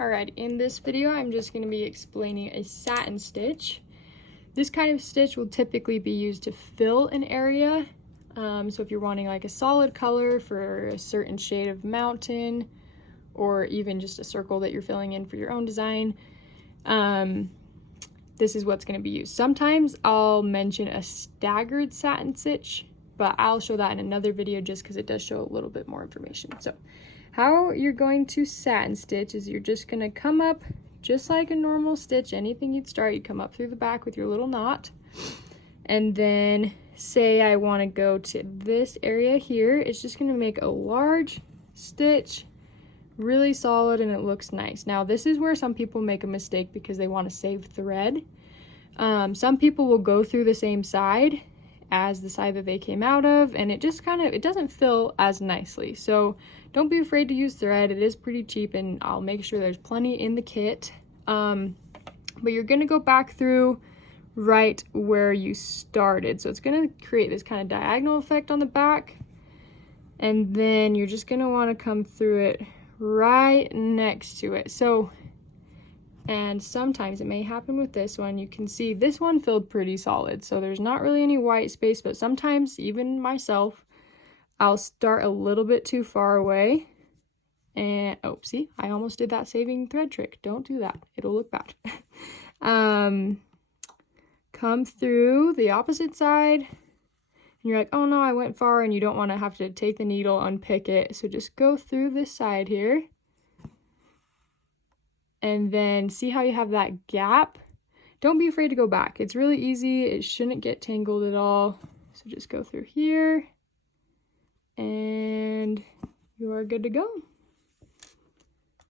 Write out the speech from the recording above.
Alright, in this video I'm just going to be explaining a satin stitch. This kind of stitch will typically be used to fill an area. So if you're wanting like a solid color for a certain shade of mountain, or even just a circle that you're filling in for your own design, this is what's going to be used. Sometimes I'll mention a staggered satin stitch, but I'll show that in another video just because it does show a little bit more information. So how you're going to satin stitch is you're just going to come up just like a normal stitch. Anything you'd start, you come up through the back with your little knot, and then say I want to go to this area here. It's just going to make a large stitch, really solid, and it looks nice. Now this is where some people make a mistake because they want to save thread. Some people will go through the same side as the side that they came out of, and it just it doesn't fill as nicely. So don't be afraid to use thread. It is pretty cheap, and I'll make sure there's plenty in the kit. But you're gonna go back through right where you started. So it's gonna create this kind of diagonal effect on the back, and then you're just gonna wanna come through it right next to it. So, and sometimes it may happen with this one. You can see this one filled pretty solid, so there's not really any white space, but sometimes even myself, I'll start a little bit too far away, and oh, see, I almost did that saving thread trick. Don't do that, it'll look bad. Come through the opposite side, and you're like, oh no, I went far, and you don't want to have to take the needle, unpick it, so just go through this side here, and then see how you have that gap. Don't be afraid to go back. It's really easy. It shouldn't get tangled at all. So just go through here, and you are good to go.